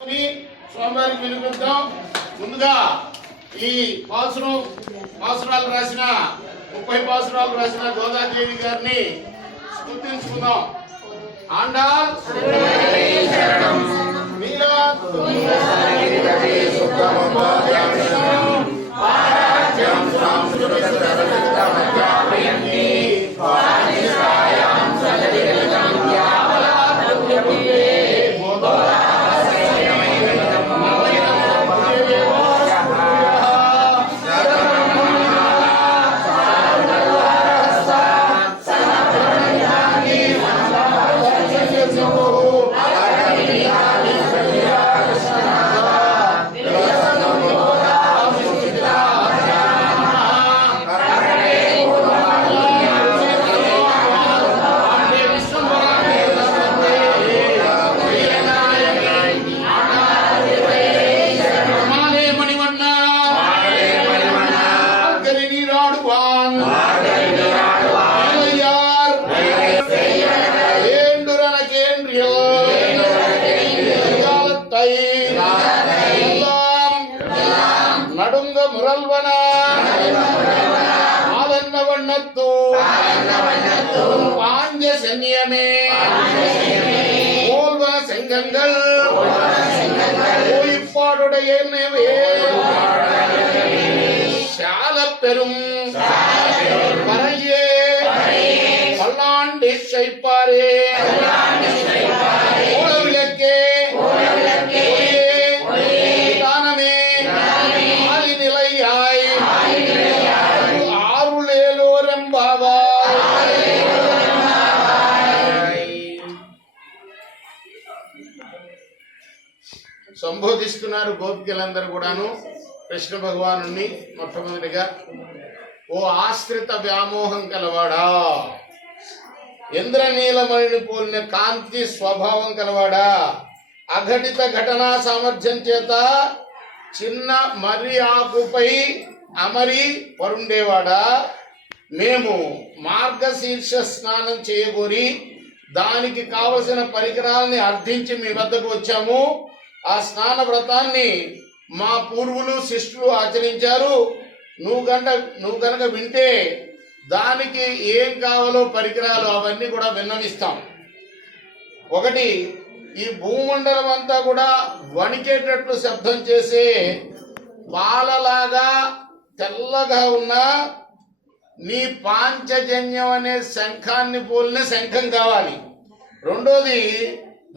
స్వామివారికి వినిపిద్దాం. ముందుగా ఈ పాసురాలు రాసిన 30 పాసురాలు రాసిన గోదాదేవి గారిని స్మృతించుకుందాం. ఆండాల్ நடுங்க முரல்வன ஆதன்ன வண்ணத்து பாஞ்ச சென்னியமே போல்வன செங்கங்கள் கோயிப்பாடுடைய சால பெரும் பறையே பல்லாண்டு செய்ப்பாரே விளக்கே సంబోధిస్తున్నారు గోపికలందరూ కూడాను కృష్ణ భగవానుణ్ణి. మొట్టమొదటిగా, ఓ ఆశ్రిత వ్యామోహం కలవాడా, ఇంద్రనీలమణిని పోలిన కాంతి స్వభావం కలవాడా, అఘటిత ఘటనా సామర్థ్యం చేత చిన్న మర్రి ఆకుపై అమరి పరుండేవాడా, మేము మార్గశీర్ష స్నానం చేయగోరి దానికి కావలసిన పరికరాలని అర్థించి మీ వద్దకు వచ్చాము. ఆ స్నాన వ్రతాన్ని మా పూర్వులు శిష్యులు ఆచరించారు. నువ్వు గనక వింటే దానికి ఏం కావాలో పరికరాలు అవన్నీ కూడా విన్నవిస్తాం. ఒకటి, ఈ భూమండలం అంతా కూడా వణికేటట్లు శబ్దం చేసే పాలలాగా తెల్లగా ఉన్న నీ పాంచజన్యం అనే శంఖాన్ని పోలిన శంఖం కావాలి. రెండోది,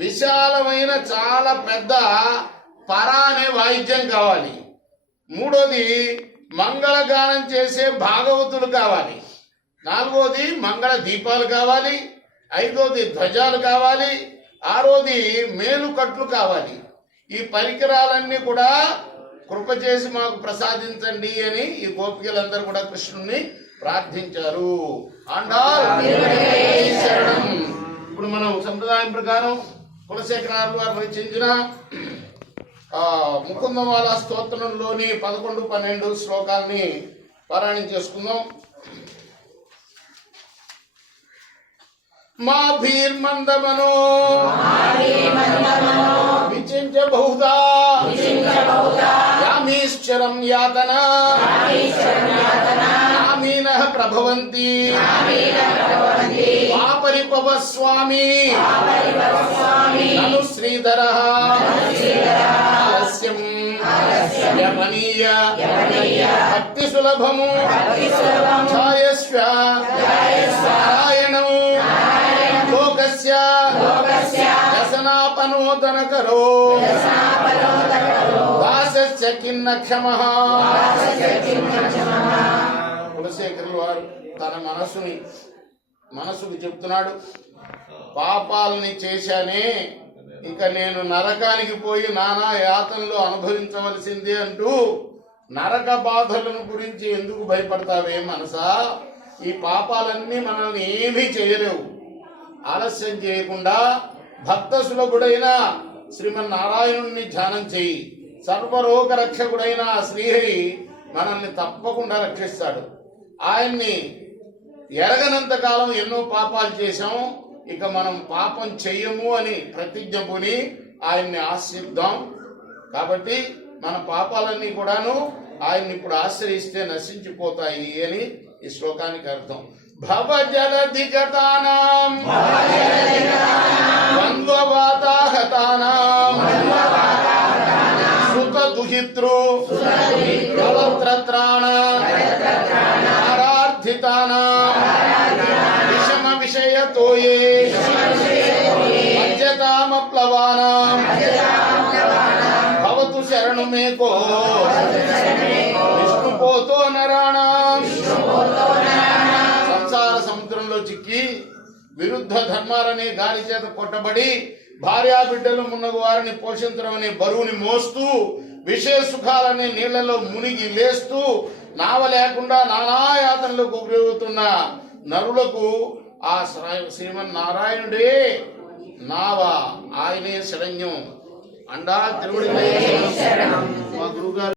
విశాలమైన చాలా పెద్ద పర అనే వాయిద్యం కావాలి. మూడోది, మంగళగానం చేసే భాగవతులు కావాలి. నాలుగోది, మంగళ దీపాలు కావాలి. ఐదోది, ధ్వజాలు కావాలి. ఆరోది, మేలుకట్లు కావాలి. ఈ పరికరాలన్నీ కూడా కృప చేసి మాకు ప్రసాదించండి అని ఈ గోపికలందరూ కూడా కృష్ణుని ప్రార్థించారు. శరణం. ఇప్పుడు మనం సంప్రదాయం ప్రకారం కులశేఖరాలు వారు రచించిన ముకుందమాల స్తోత్రంలోని 11, 12 శ్లోకాలని పారాయణం చేసుకుందాం. మా భీర్మందమనో విచించ బహుదా యామీశ్వరం యాతన ఆమీనః ప్రభవంతి పాపరిపవ స్వామి నను శ్రీధరః ఆలస్యం యమనీయ భక్తి సులభము ఛాయస్వ నారాయణం లోకస్య వ్యసనాపనోదనకరో దాసస్య కిన్న క్షమః. కులశేఖరులు వారు తన మనసుకు చెప్తున్నాడు, పాపాలని చేశానే, ఇక నేను నరకానికి పోయి నానా యాతనలు అనుభవించవలసిందే అంటూ నరక బాధలను గురించి ఎందుకు భయపడతావే మనసా? ఈ పాపాలన్నీ మనల్ని ఏమీ చేయలేవు. ఆలస్యం చేయకుండా భక్త సులభుడైన శ్రీమన్నారాయణుణ్ణి ధ్యానం చేయి. సర్వరోగ రక్షకుడైన శ్రీహరి మనల్ని తప్పకుండా రక్షిస్తాడు. ఆయన్ని ఎరగనంత కాలం ఎన్నో పాపాలు చేశాం, ఇక మనం పాపం చెయ్యము అని ప్రతిజ్ఞ పూని ఆయన్ని ఆశ్రయిద్దాం. కాబట్టి మన పాపాలన్నీ కూడాను ఆయన్ని ఇప్పుడు ఆశ్రయిస్తే నశించిపోతాయి అని ఈ శ్లోకానికి అర్థం. భవజలధిగతానాం ద్వంద్వవాతాహతానాం సుతదుహితృ కళత్రత్రాణ నారార్థితానాం విషమ విషయతోయే మజ్జతామప్లవానాం భవతు శరణు మేకో విష్ణుపోతో నరాణాం. సంసార సముద్రంలో చిక్కి విరుద్ధ ధర్మాలనే గాలి చేత కొట్టబడి భార్యా బిడ్డలు మున్నగు వారిని పోషించడం అనే బరువుని మోస్తూ విషయ సుఖాలనే నీళ్లలో మునిగి లేస్తూ నావ లేకుండా నానాయాతనలకు గురవుతున్న నరులకు ఆ శ్రీమన్నారాయణుడే నావ, ఆయనే శరణ్యం. అండా తిరువడి